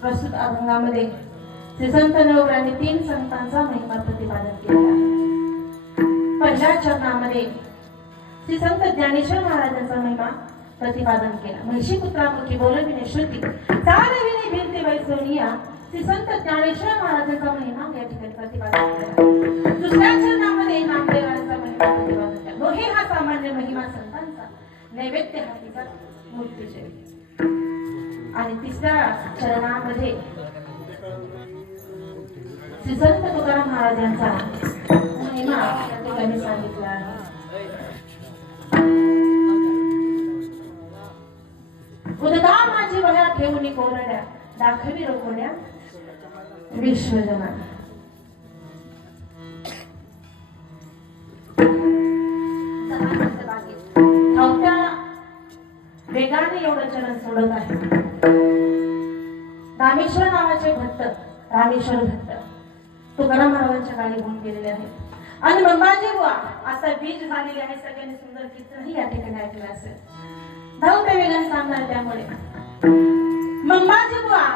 प्रस्तुत अभंगामध्ये श्री संत नवऱ्याने 3 संतांचा महिमा प्रतिपादन केला आहे। पहिल्या चरणामध्ये श्री संत ज्ञानेश्वर महाराजांचा महिमा प्रतिपादन केला। महिषी पुत्रामुखी बोलविणे श्रुती चालविणे भिंती वैसोनिया श्री संत ज्ञानेश्वर महाराजांचा महिमा या ठिकाणी प्रतिपादन केला। दुसऱ्या चरणामध्ये नामदेवांचा महिमा प्रतिपादन केला। लोहे हा सामान्य महिमा संतांचा, नैवेद्य हातीचा मूर्तीचे। आणि तिसऱ्या चरणामध्ये श्री संत तुकाराम महाराजांचा महिमा या ठिकाणी सांगितला आहे। उदगा माझी वया ठेवणी कोरड्या दाखवी रोखड्या विश्वजना। धावत्या वेगाने एवढं चरण सोडत आहे। रामेश्वर नावाचे भक्त, रामेश्वर भक्त तुकाराम महाराजांच्या काळी होऊन गेलेले आहेत। आणि मंबाजी बुवा आता बीज झालेले आहे। सगळ्यांनी सुंदर कीर्तनही या ठिकाणी ऐकलं असेल। धावत्या वेगाने सांगणार त्यामुळे मंबाजी बुवा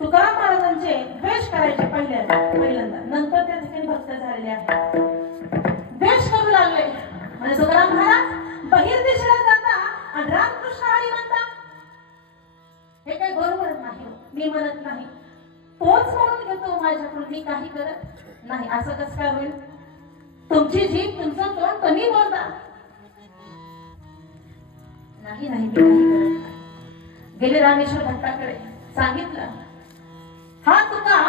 तुकाराम महाराजांचे द्वेष करायचे पहिल्यांदा, नंतर त्या ठिकाणी भक्त झालेले आहेत। द्वेष करू लागले म्हणजे तुकाराम महाराज बहिर्देशाला जाता आणि रामकृष्ण हरी म्हणता, हे काही बरोबर नाही। मी म्हणत नाही, तोच म्हणून घेतो माझ्याकडून, मी काही करत नाही। असं कसं काय होईल? तुमची जीभ, तुमचं तोंड तुम्ही बोलता। नाही नाही, मी काही करत नाही। गेले रामेश्वर भट्टाकडे सांगितलं, हा तुका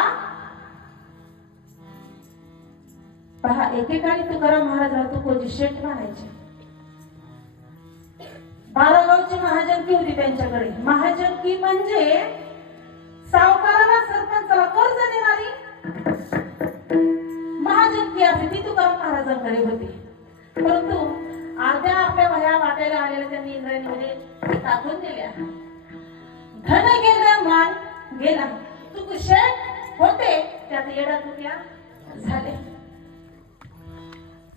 पहा। एकेकाळी तुकाराम महाराज तुकोजी शेठ म्हणायचे। 12 गावची महाजनकी होती त्यांच्याकडे। महाजनकी म्हणजे सावकाराला सरपंचाला कर्ज देणारी महाजनकी असते, ती तुकाराम महाराजांकडे होती। परंतु अर्ध्या आपल्या वह्या वाटायला आलेल्या त्यांनी इंद्रायणीमध्ये टाकून दिल्या। धन गेलं मान गेला, तुक शेठ होते त्यात येडा तुक्या झाले।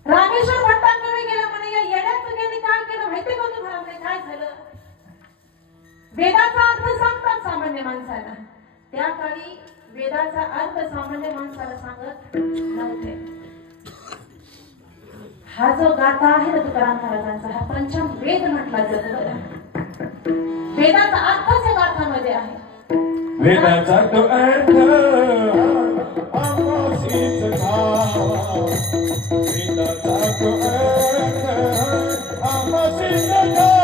रामेश्वर भट्टांकडे गेला म्हणे, या येड्या तुक्याने काय केलं माहिती का तुम्हाला? काय झालं? वेदाचा अर्थ सांगतात सामान्य माणसाला, त्या काळी वेदाचा अर्थ सामान्य माणसाला सांगत नव्हते। हा जो गाथा आहे ना तुकाराम महाराजांचा, हा पंचम वेद म्हटला जातो। वेदाचा अर्थच या गाथामध्ये आहे। वेदाचा तो अर्थ आम्हासीच ठावा, वेदाचा तो अर्थ आम्हासीच ठावा।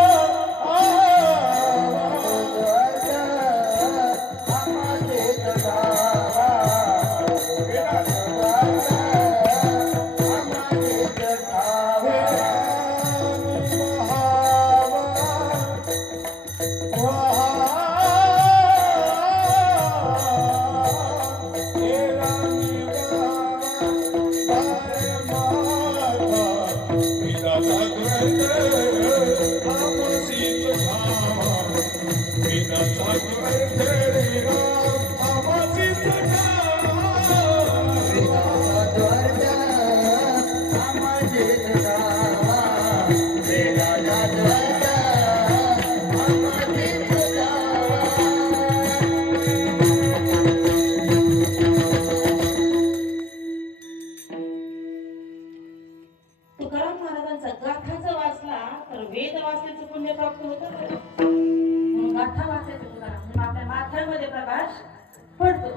तुकाराम महाराजांचा गाथा जर वाचला तर वेद वाचण्याचं पुण्य प्राप्त होतं। गाथा वाचायचं तुकाराम, आपल्या माथ्यामध्ये प्रकाश पडतो।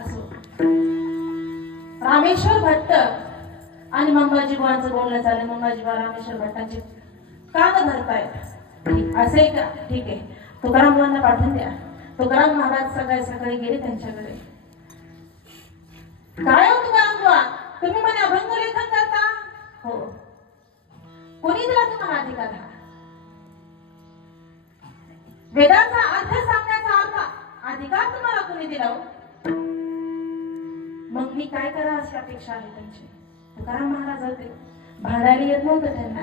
असो, रामेश्वर भट्ट आणि मंबाजी बुवांचं बोलणं झालं। मंबाजी बुवा रामेश्वर भट्टांचे कान धरतायत। असं आहे का? ठीक आहे, तुकाराम बुवांना पाठवून द्या। तुकाराम महाराज सकाळी गेले त्यांच्याकडे। काय हो तुकाराम बुवा, तुम्ही म्हणे अभंग लेखन करता? हो। कोणी दिला तुम्हाला अधिकार? हा वेदाचा अर्थ सांगण्याचा अधिकार तुम्हाला कोणी दिला? मग मी काय करा अशी अपेक्षा आहे त्यांची? तुकाराम महाराज होते, भांडायला येत नव्हतं त्यांना।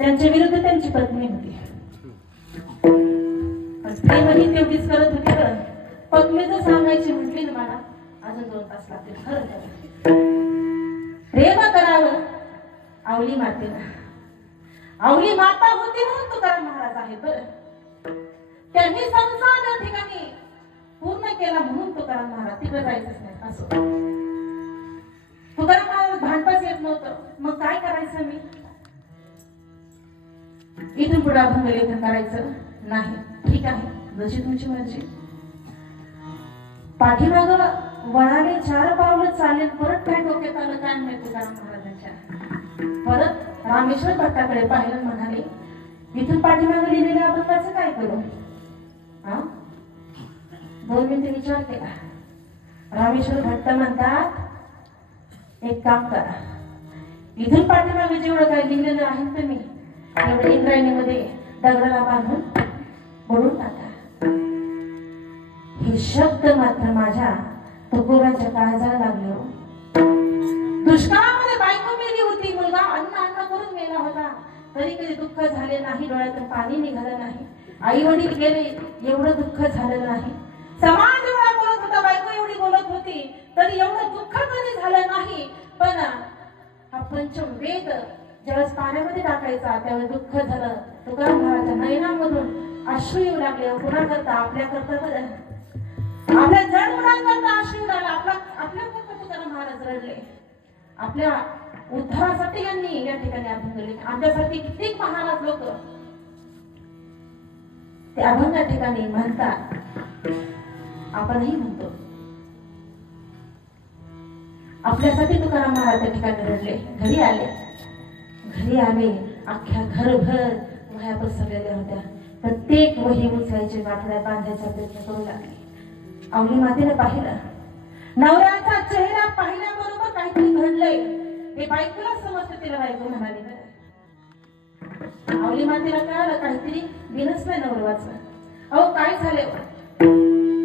त्यांच्या विरुद्ध त्यांची पत्नी होती, प्रेमही तेवढीच करत होती। तर पत्नी जर सांगायची म्हटली ना मला अजून 2 तास लागतील, खरं प्रेम करावं आवली मातेला। आवली माता होती म्हणून तुकाराम महाराज आहेत। बरं, त्यांनी संसार या ठिकाणी पूर्ण केला म्हणून तुकाराम महाराज तिकडे जायचंच नाही असं. तुकाराम महाराज भांडताच येत नव्हतं. मग काय करायचं मी? इथून पुढे अभंग लेखन करायचं नाही. ठीक आहे, जशी तुमची मर्जी. पाठीमाग वळाले 4 पावलं चालेल. परत काय डोक्यात आलं काय माहिती तुकाराम महाराजांच्या. परत रामेश्वर भट्टाकडे पाहिलं, म्हणाले इथून पाठीमागे लिहिलेल्या अभंगाचं काय करू? 2 मिनिटे विचार केला. रामेश्वर भट्ट म्हणतात एक काम करा, इथून पाठीमागे जेवढं काय लिहिलेलं आहे तुम्ही तेवढं इंद्रायणीमध्ये दगडाला बांधून बुडून टाका. हे शब्द मात्र माझ्या तुकोबाच्या काळजाला लागले हो. दुष्काळामध्ये बायको मेली होती, मुलगा अन्न करून मेला होता, तरी कधी दुःख झाले नाही, डोळ्यातून पाणी निघालं नाही. आई वडील गेले, एवढं दुःख झालं नाही. समाज एवढा बोलत होता, बायको एवढी बोलत होती, तरी एवढं दुःख कधी झालं नाही. पण हा पंचम वेद ज्यावेळेस पाण्यामध्ये टाकायचा त्यावेळेस दुःख झालं. तुकाराम महाराजांच्या नयनामधून अश्रू येऊ लागले. कुणाकरता? आपल्या करता बरं, आपल्या जड मुलांकरता अश्रू येऊ लागले. आपल्या करता तुकाराम महाराज रडले. आपल्या उद्धारासाठी यांनी या ठिकाणी अभंग लिहिले. आमच्यासाठी कित्येक महाराज लोक ते अभंग या ठिकाणी म्हणतात, आपणही म्हणतो. आपल्यासाठी तुकाराम महाराज त्या ठिकाणी रडले. घरी आले, अख्ख्या घरभर वह्या पसरलेल्या होत्या. प्रत्येक वही उचलायचे, गाठोड्यात बांधायचा प्रयत्न करू लागले. आवली मातेने पाहिलं, नवऱ्याचा चेहरा पाहिल्याबरोबर काहीतरी घडलंय हे बायकोला समजतं. तिला बायको म्हणाली, आवली मातेला कळालं काहीतरी बिनसलंय नवऱ्याचं. अहो काय झालंय?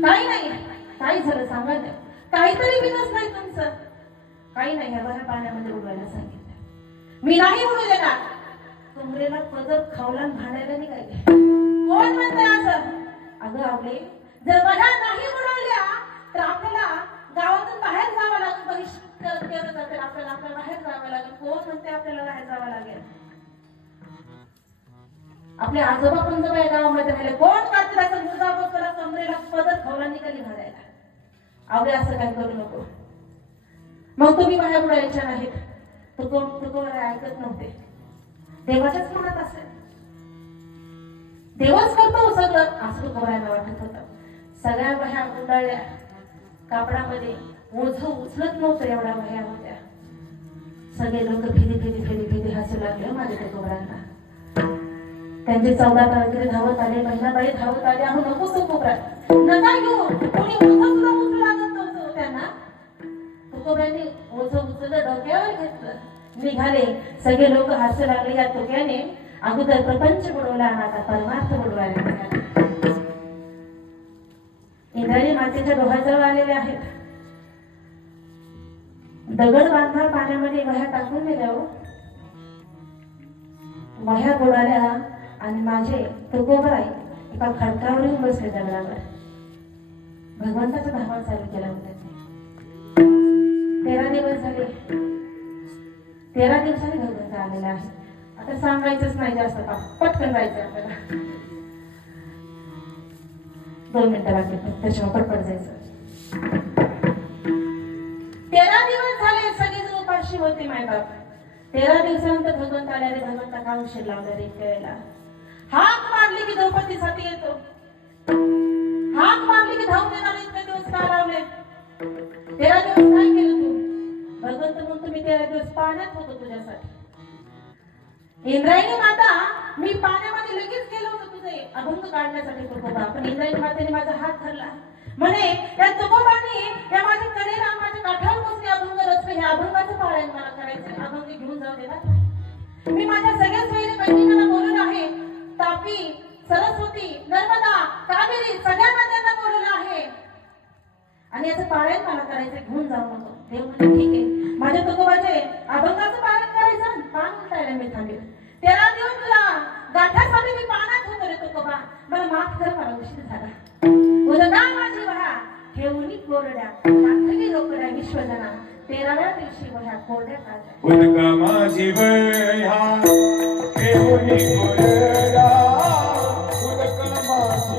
काही नाही. काय झालं सांगा ना. काहीतरी बिनसलंय तुमचं. काही नाही, ह्या बाहेर पाण्यामध्ये उडवायला सांगितलं. मी नाही उडू देणार. कमरेला पदर खावला भांडायला निघाले. कोण म्हणतंय असं? अगं आवले, जर बाहेर नाही उडवल्या तर आपल्याला गावातून बाहेर जावं लागेल. बहिष्कार केलं जाते आपल्याला बाहेर जावं लागेल. कोण म्हणते आपल्याला बाहेर जावं लागेल? आपले आजोबा पंजोबा या गावामध्ये राहिले. कोण काढते त्याचा मुलगा बघला कमरेला पदर खावला निघाली घालायला. आवले असं काय करू नको. मग तुम्ही बाहेर उडायच्या नाहीत. तुकोबाला ऐकत नव्हते. देवाच्याच मनात असेल, देवच करतो सगळं असं तुकोबाला वाटत होतं. सगळ्या वह्या गुंडाळल्या कापडामध्ये, ओझं उचलत नव्हतं एवढ्या वह्या होत्या. सगळे लोक फिरी हसू लागले माझ्या तुकोबांना. त्यांचे 14 तारखेला धावत आले, महिलाबाई धावत आले. अहो नकोच तुकोबा, नका घेऊ. कोणी ओझं सुद्धा उचलू लागत नव्हतं त्यांना. तुकोबांनी ओझं उचललं, डोक्यावर घेतलं, निघाले. सगळे लोक हसू लागले. या तुक्याने अगोदर प्रपंच बुडवला आणि आता परमार्थ बुडवायला निघाले. इंद्रायणी मातेच्या डोहाजवळ आलेले आहेत. दगड बांधणार पाण्यामध्ये वह्या टाकून दिल्या. वह्या बुडाल्या आणि माझे तुकोबाई एका खडकावर येऊन बसले दगडावर. भगवंताचा धावा चालू केला होता. 13 दिवस झाले. 13 दिवसांनी भगवंत आलेला आहे. आता सांगायचंच नाही जास्त, का पटकन जायचं आपल्याला. 2 मिनिटं लागले त्याच्यावर पटपट जायचं. 13 दिवस झाले. सगळेजण उपाशी होते मायबाप. 13 दिवसानंतर भगवंत आले. रे भगवंता का उशीर लावला रे वेळेला? हाक मारली की द्रौपदीसाठी येतो. हाक मारली की धावून येणार. इतके दिवस का लावले? 13 दिवस काय केलं तू? भगवंत म्हणून मी 13 दिवस पाण्यात होतो तुझ्यासाठी. इंद्रायणी माता, मी पाण्यामध्ये लगेच गेलो होतो तुझे अभंग काढण्यासाठी तुकोबा. पण इंद्रायणी मातेने माझा हात धरला. म्हणे या तुकोबाने या माझ्या कडेला माझ्या काठावर बसले अभंग रचले. हे अभंगाचं पारायण मला करायचं. अभंग घेऊन जाऊ देणार नाही. मी माझ्या सगळ्या सोयीने बहिणींना बोलवलं आहे. तापी, सरस्वती, नर्मदा, कावेरी सगळ्या नद्यांना बोलवलं आहे. आणि याचं पारायण मला करायचं, घेऊन जाऊ नको. देव म्हणजे ठीक आहे. माझ्या तुकोबाचे अभंगाचं पारायण करायचं. पान उलटायला मी थांबेल. 13 दिवस तुला गाठासाठी मी पाण्यात होतो रे तुकोबा. मला माफ कर, मला उशीर झाला. उदगा माझी वह्या ठेवली कोरड्या, टाकली रोकड्या विश्वजना. 13व्या दिवशी वह्या कोरड्या काढल्या. उदगा माझी वह्या ठेवली कोरड्या, उदगा माझी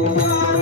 तुकाराम